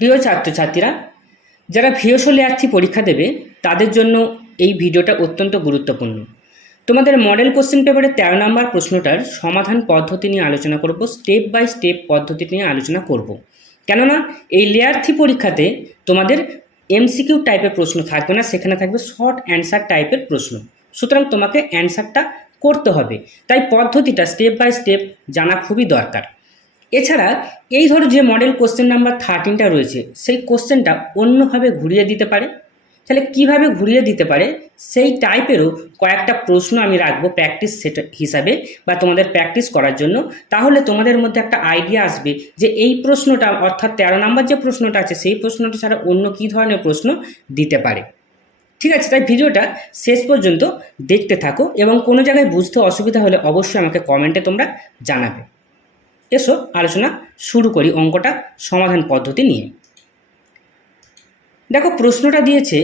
প্রিয় ছাত্রছাত্রীরা, যারা ভিওসো লেয়ার্থী পরীক্ষা দেবে, তাদের জন্য এই ভিডিওটা অত্যন্ত গুরুত্বপূর্ণ। তোমাদের মডেল কোশ্চেন পেপারের তেরো নম্বর প্রশ্নটার সমাধান পদ্ধতি নিয়ে আলোচনা করব, স্টেপ বাই স্টেপ পদ্ধতি নিয়ে আলোচনা করব। কেননা, এই লেয়ার্থী পরীক্ষাতে তোমাদের এমসিকিউ টাইপের প্রশ্ন থাকবে না, সেখানে থাকবে শর্ট অ্যান্সার টাইপের প্রশ্ন। সুতরাং তোমাকে অ্যান্সারটা করতে হবে। তাই পদ্ধতিটা স্টেপ বাই স্টেপ জানা খুবই দরকার। এছাড়া এই ধরো যে মডেল কোশ্চেন নাম্বার থার্টিনটা রয়েছে, সেই কোশ্চেনটা অন্যভাবে ঘুরিয়ে দিতে পারে। তাহলে কীভাবে ঘুরিয়ে দিতে পারে? সেই টাইপেরও কয়েকটা প্রশ্ন আমি রাখব প্র্যাকটিস সেট হিসাবে বা তোমাদের প্র্যাকটিস করার জন্য। তাহলে তোমাদের মধ্যে একটা আইডিয়া আসবে যে এই প্রশ্নটা, অর্থাৎ তেরো নম্বর যে প্রশ্নটা আছে, সেই প্রশ্নটা ছাড়া অন্য কী ধরনের প্রশ্ন দিতে পারে? ঠিক আছে, তাই ভিডিওটা শেষ পর্যন্ত দেখতে থাকো এবং কোনো জায়গায় বুঝতে অসুবিধা হলে অবশ্যই আমাকে কমেন্টে তোমরা জানাবে। এসো আলোচনা শুরু করি অঙ্কটা সমাধান পদ্ধতি নিয়ে। দেখো প্রশ্নটা দিয়েছে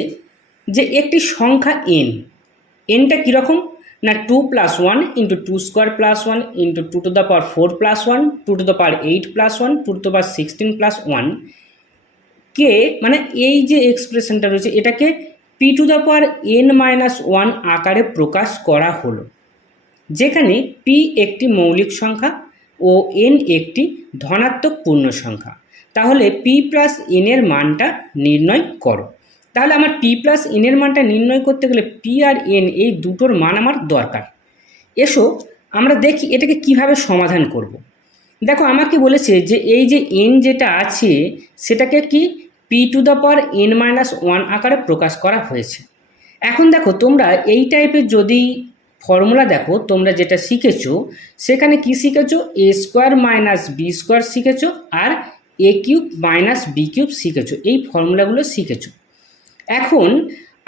যে একটি সংখ্যা এন এনটা কীরকম না two plus one into two square plus one into two to the power four plus one two to the power eight plus one two to the power sixteen plus one কে মানে এই যে এক্সপ্রেশনটা রয়েছে, এটাকে P to the power N minus one আকারে প্রকাশ করা হলো। যেখানে পি একটি মৌলিক সংখ্যা ও এন একটি ধনাত্মক পূর্ণ সংখ্যা তাহলে পি প্লাস এনের মানটা নির্ণয় করো। তাহলে আমার পি প্লাস এনের মানটা নির্ণয় করতে গেলে পি আর এন এই দুটোর মান আমার দরকার। এসো আমরা দেখি এটাকে কীভাবে সমাধান করব। দেখো আমাকে বলেছে যে এই যে এন যেটা আছে, সেটাকে কি P to the power N minus one আকারে প্রকাশ করা হয়েছে। এখন দেখো তোমরা এই টাইপের যদি ফর্মুলা দেখো, তোমরা যেটা শিখেছো, সেখানে কি শিখেছো? A square minus B square শিখেছো আর A cube minus B cube শিখেছো। এই ফর্মুলাগুলো শিখেছো। এখন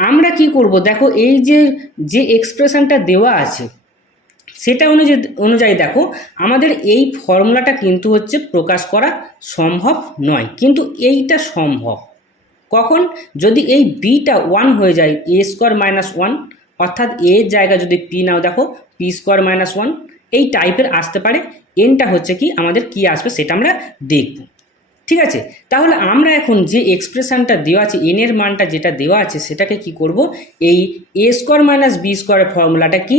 আমরা কি করব? দেখো, এই যে যে এক্সপ্রেশনটা দেওয়া আছে, সেটা অনুযায়ী অনুযায়ী দেখো, আমাদের এই ফর্মুলাটা কিন্তু হচ্ছে প্রকাশ করা সম্ভব নয়। কিন্তু এইটা সম্ভব। কখন? যদি এই বিটা ওয়ান হয়ে যায় এ স্কোয়ার মাইনাস ওয়ান অর্থাৎ এর জায়গায় যদি পি নাও, দেখো পি স্কোয়ার মাইনাস ওয়ান এই টাইপের আসতে পারে। এনটা হচ্ছে কি? আমাদের কি আসবে? সেটা আমরা দেখব। ঠিক আছে? তাহলে আমরা এখন যে এক্সপ্রেশনটা দেওয়া আছে এনের মানটা যেটা দেওয়া আছে, সেটাকে কি করব? এই এ স্কোয়ার মাইনাস বি স্কোয়ারের ফর্মুলাটা কি?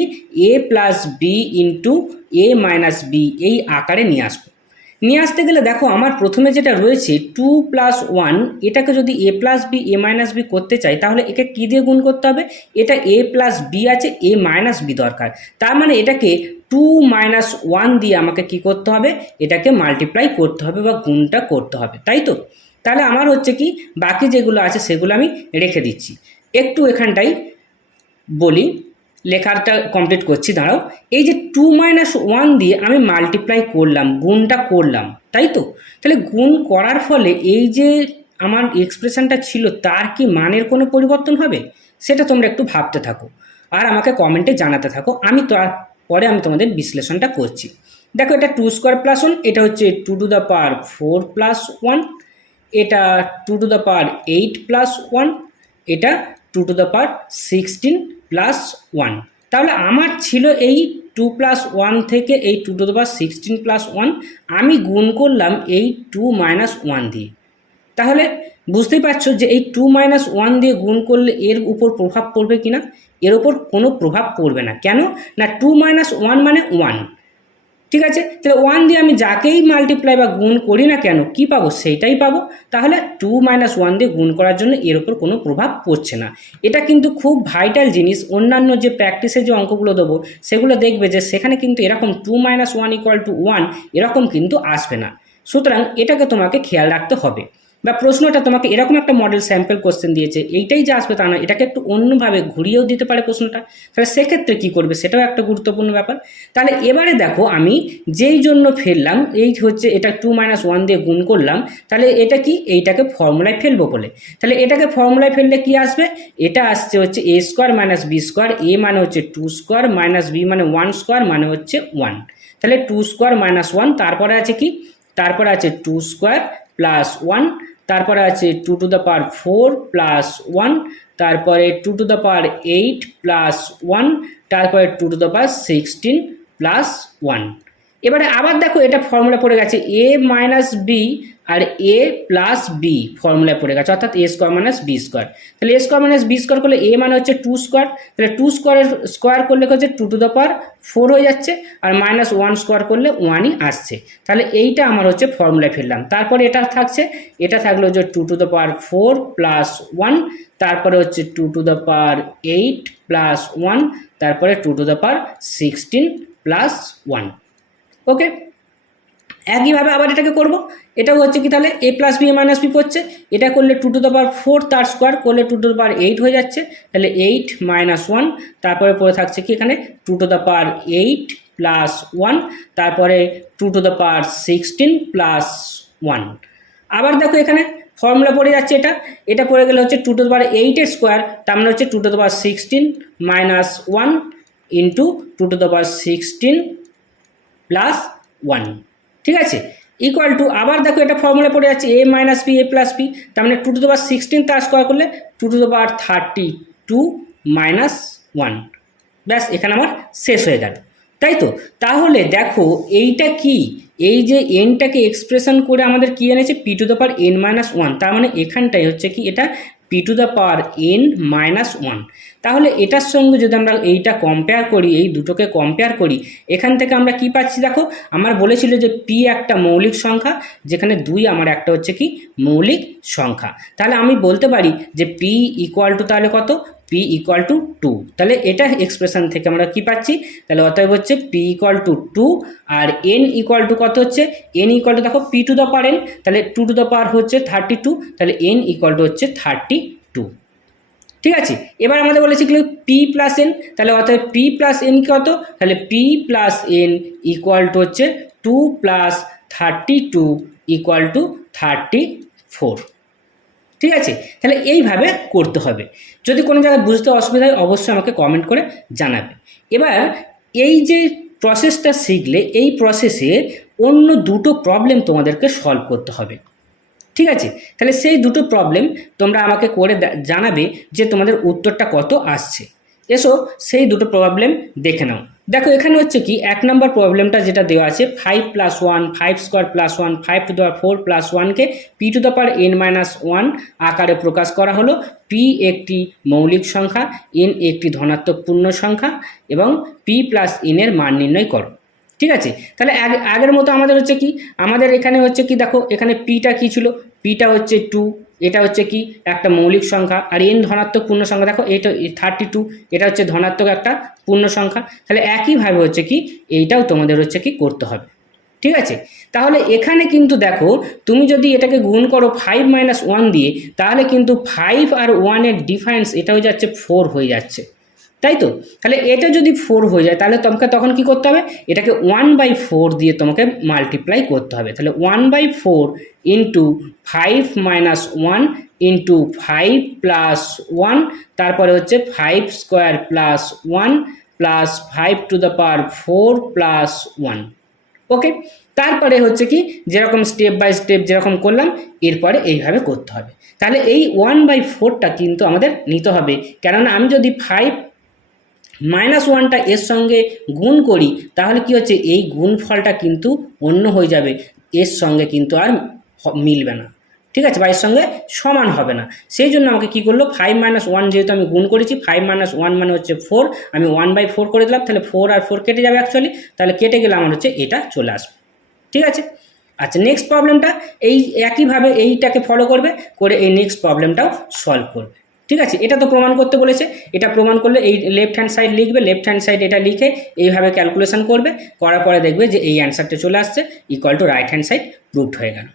A plus B into A minus B এই আকারে নিয়ে আসব। নিয়ে আসতে গেলে দেখো আমার প্রথমে যেটা রয়েছে টু প্লাস ওয়ান এটাকে যদি A plus B A minus B করতে চাই, তাহলে একে কী দিয়ে গুণ করতে হবে? এটা এ প্লাস বি আছে এ মাইনাস বি দরকার। তার মানে এটাকে টু মাইনাস ওয়ান দিয়ে আমাকে কি করতে হবে? এটাকে মাল্টিপ্লাই করতে হবে বা গুণটা করতে হবে, তাই তো? তাহলে আমার হচ্ছে কি, বাকি যেগুলো আছে সেগুলো আমি রেখে দিচ্ছি। একটু এখানটাই বলি। লেখাটা কমপ্লিট করছি, দাঁড়াও। এই যে টু মাইনাস ওয়ান দিয়ে আমি মাল্টিপ্লাই করলাম, গুণটা করলাম, তাই তো? তাহলে গুণ করার ফলে এই যে আমার এক্সপ্রেশনটা ছিল, তার কি মানের কোনো পরিবর্তন হবে? সেটা তোমরা একটু ভাবতে থাকো। আর আমাকে কমেন্টে জানাতে থাকো। আমি পরে আমি তোমাদের বিশ্লেষণটা করছি। দেখো, এটা টু স্কোয়ার প্লাস ওয়ান এটা হচ্ছে two to the power four plus one এটা two to the power eight plus one এটা two to the power sixteen plus one তাহলে আমার ছিল এই টু প্লাস ওয়ান থেকে এই two to power sixteen plus one আমি গুণ করলাম এই টু মাইনাস ওয়ান দিয়ে। তাহলে বুঝতেই পারছ যে এই টু মাইনাস ওয়ান দিয়ে গুণ করলে এর উপর প্রভাব পড়বে কি না এর উপর কোনো প্রভাব পড়বে না। কেন? না টু মাইনাস ওয়ান মানে ওয়ান ঠিক আছে? তাহলে ওয়ান দিয়ে আমি যাকেই মাল্টিপ্লাই বা গুণ করি না কেন, কি পাবো? সেইটাই পাবো। তাহলে টু মাইনাস ওয়ান দিয়ে গুণ করার জন্য এর ওপর কোনো প্রভাব পড়ছে না। এটা কিন্তু খুব ভাইটাল জিনিস। অন্যান্য যে প্র্যাকটিসে যে অঙ্কগুলো দেবো, সেগুলো দেখবে যে সেখানে কিন্তু এরকম two minus one equal to one এরকম কিন্তু আসবে না। সুতরাং এটাকে তোমাকে খেয়াল রাখতে হবে। বা প্রশ্নটা তোমাকে এরকম একটা মডেল স্যাম্পল কোশ্চেন দিয়েছে, এইটাই যে আসবে তা না এটাকে একটু অন্যভাবে ঘুরিয়েও দিতে পারে প্রশ্নটা। তাহলে সেক্ষেত্রে কী করবে? সেটাও একটা গুরুত্বপূর্ণ ব্যাপার। তাহলে এবারে দেখো, আমি যেই জন্য ফেললাম, এই হচ্ছে এটা টু মাইনাস ওয়ান দিয়ে গুণ করলাম, তাহলে এটা কি? এইটাকে ফর্মুলায় ফেলব বলে। তাহলে এটাকে ফর্মুলায় ফেললে কি আসবে? এটা আসছে হচ্ছে A square minus B square A মানে হচ্ছে টু স্কোয়ার মাইনাস বি মানে ওয়ান স্কোয়ার মানে হচ্ছে ওয়ান তাহলে টু স্কোয়ার মাইনাস ওয়ান তারপরে আছে কি? তারপরে আছে টু স্কোয়ার প্লাস ওয়ান তারপরে আছে two to the power four plus one তারপরে two to the power eight plus one তারপরে two to the power sixteen plus one এবারে আবার দেখো এটা ফর্মুলা পড়ে গেছে এ মাইনাস বি আর এ প্লাস বি ফর্মুলায় পড়ে গেছে, অর্থাৎ A square minus B square তাহলে A square minus B square করলে এ মানে হচ্ছে টু স্কোয়ার তাহলে টু স্কোয়ারের স্কোয়ার করলে হচ্ছে? Two to the power four হয়ে যাচ্ছে, আর মাইনাস ওয়ান স্কোয়ার করলে ওয়ানই আসছে। তাহলে এইটা আমার হচ্ছে ফর্মুলায় ফেললাম। তারপরে এটা থাকছে, এটা থাকল যে two to the power four plus one তারপরে হচ্ছে two to the power eight plus one তারপরে two to the power sixteen plus one okay একইভাবে আবার এটাকে করব। এটাও হচ্ছে কি তাহলে A plus B A minus B করছে। এটা করলে two to the power four তার স্কোয়ার করলে two to the power eight হয়ে যাচ্ছে। তাহলে এইট মাইনাস ওয়ান তারপরে পড়ে থাকছে কি এখানে? Two to the power eight plus one তারপরে two to the power sixteen plus one আবার দেখো এখানে ফর্মুলা পড়ে যাচ্ছে এটা। এটা পড়ে গেলে হচ্ছে টু টু দ্য পাওয়ার এইটের স্কোয়ার তার মানে হচ্ছে two to the power sixteen minus one into two to the power sixteen plus one ঠিক আছে? ইকুয়াল টু আবার দেখো এটা ফর্মুলা পড়ে যাচ্ছে A minus B A plus B তার মানে টু টু দ্য সিক্সটিন তার স্কোয়ার করলে two to the thirty two minus one ব্যাস, এখানে আমার শেষ হয়ে গেল। তাই তো? তাহলে দেখো, এইটা কি? এই যে এনটাকে এক্সপ্রেশন করে আমাদের কি এনেছে? P to the power N minus one তার মানে এখানটাই হচ্ছে কি? এটা P to the power N minus one তাহলে এটার সঙ্গে যদি আমরা এইটা কম্পেয়ার করি, এই দুটোকে কম্পেয়ার করি, এখান থেকে আমরা কি পাচ্ছি দেখো? আমার বলেছিল যে পি একটা মৌলিক সংখ্যা, যেখানে দুই আমার একটা হচ্ছে কি? মৌলিক সংখ্যা। তাহলে আমি বলতে পারি যে পি ইকুয়াল টু তাহলে কত? পি ইকুয়াল টু টু তাহলে এটা এক্সপ্রেশন থেকে আমরা কি পাচ্ছি? তাহলে অতএব হচ্ছে পি ইকুয়াল টু টু আর এন ইকুয়াল টু কত হচ্ছে? এন ইকুয়াল টু দেখো P to the power N তাহলে টু টু দ্য পাওয়ার হচ্ছে থার্টি টু তাহলে এন ইকুয়াল টু হচ্ছে থার্টি টু ঠিক আছে? এবার আমাদের বলেছি কি পি প্লাস এন তাহলে অর্থাৎ পি প্লাস এন কত? তাহলে P plus N equal to হচ্ছে two plus thirty two equal to thirty four ঠিক আছে? তাহলে এইভাবে করতে হবে। যদি কোনো জায়গায় বুঝতে অসুবিধা হয়, অবশ্যই আমাকে কমেন্ট করে জানাবে। এবার এই যে প্রসেসটা শিখলে, এই প্রসেসে অন্য দুটো প্রবলেম তোমাদেরকে সলভ করতে হবে। ঠিক আছে? তাহলে সেই দুটো প্রবলেম তোমরা আমাকে করে জানাবে যে তোমাদের উত্তরটা কত আসছে। এসো সেই দুটো প্রবলেম দেখে নাও। দেখো, এখানে হচ্ছে কি, এক নম্বর প্রবলেমটা যেটা দেওয়া আছে five plus one five square plus one five to the four plus ওয়ানকে P to the power N minus one আকারে প্রকাশ করা হলো। পি একটি মৌলিক সংখ্যা এন একটি ধনাত্মক পূর্ণ সংখ্যা এবং পি প্লাস এনের মান নির্ণয় করো। ঠিক আছে? তাহলে আগে- আগের মতো আমাদের হচ্ছে কি? আমাদের এখানে হচ্ছে কি দেখো, এখানে পিটা কি ছিল? পিটা হচ্ছে টু এটা হচ্ছে কি? একটা মৌলিক সংখ্যা। আর এন ধনাত্মক পূর্ণ সংখ্যা, দেখো, এটা থার্টি টু এটা হচ্ছে ধনাত্মক একটা পূর্ণ সংখ্যা। তাহলে একইভাবে হচ্ছে কি? এইটাও তোমাদের হচ্ছে কি করতে হবে। ঠিক আছে? তাহলে এখানে কিন্তু দেখো, তুমি যদি এটাকে গুণ করো ফাইভ মাইনাস ওয়ান দিয়ে, তাহলে কিন্তু ফাইভ আর ওয়ানের ডিফারেন্স এটা হয়ে যাচ্ছে ফোর হয়ে যাচ্ছে। তাই তো? তাহলে এটা যদি ফোর হয়ে যায়, তাহলে তোমাকে তখন কি করতে হবে? এটাকে ওয়ান বাই ফোর দিয়ে তোমাকে মাল্টিপ্লাই করতে হবে। তাহলে one by four into five minus one into five plus one তারপরে হচ্ছে five square plus one plus five to the power four plus one okay তারপরে হচ্ছে কি, যেরকম স্টেপ বাই স্টেপ যেরকম করলাম, এরপরে এইভাবে করতে হবে। তাহলে এই ওয়ান বাই ফোরটা কিন্তু আমাদের নিতে হবে। কেননা আমি যদি ফাইভ মাইনাস ওয়ানটা এর সঙ্গে গুণ করি, তাহলে কি হচ্ছে? এই গুণফলটা কিন্তু অন্য হয়ে যাবে। এর সঙ্গে কিন্তু আর মিলবে না। ঠিক আছে? বা এর সঙ্গে সমান হবে না। সেই জন্য আমাকে কি করল? ফাইভ মাইনাস ওয়ান যেহেতু আমি গুণ করেছি ফাইভ মাইনাস ওয়ান মানে হচ্ছে ফোর আমি ওয়ান বাই ফোর করে দিলাম, তাহলে ফোর আর ফোর কেটে যাবে অ্যাকচুয়ালি তাহলে কেটে গেলে আমার হচ্ছে এটা চলে আসবে। ঠিক আছে? আচ্ছা নেক্সট প্রবলেমটা এই একইভাবে এইটাকে ফলো করবে, করে এই নেক্সট প্রবলেমটাও সলভ করবে। ঠিক আছে? এটা তো প্রমাণ করতে বলেছে। এটা প্রমাণ করলে এই লেফট হ্যান্ড সাইড লিখবে লেফট হ্যান্ড সাইড এটা লিখে এইভাবে ক্যালকুলেশন করবে, করার পরে দেখবে যে এই অ্যান্সারটা চলে আসছে equal to right hand side proved হয়ে গেল।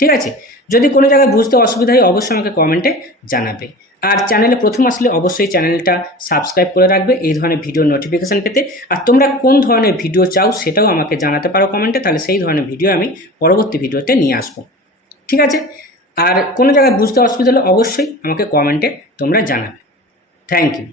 ঠিক আছে? যদি কোনো জায়গায় বুঝতে অসুবিধা হয়, অবশ্যই আমাকে কমেন্টে জানাবে। আর চ্যানেলে প্রথম আসলে অবশ্যই চ্যানেলটা সাবস্ক্রাইব করে রাখবে, এই ধরনের ভিডিও নোটিফিকেশান পেতে। আর তোমরা কোন ধরনের ভিডিও চাও সেটাও আমাকে জানাতে পারো কমেন্টে তাহলে সেই ধরনের ভিডিও আমি পরবর্তী ভিডিওতে নিয়ে আসব। ঠিক আছে? আর কোনো জায়গায় বুঝতে অসুবিধা হলে অবশ্যই আমাকে কমেন্টে তোমরা জানাবে। Thank you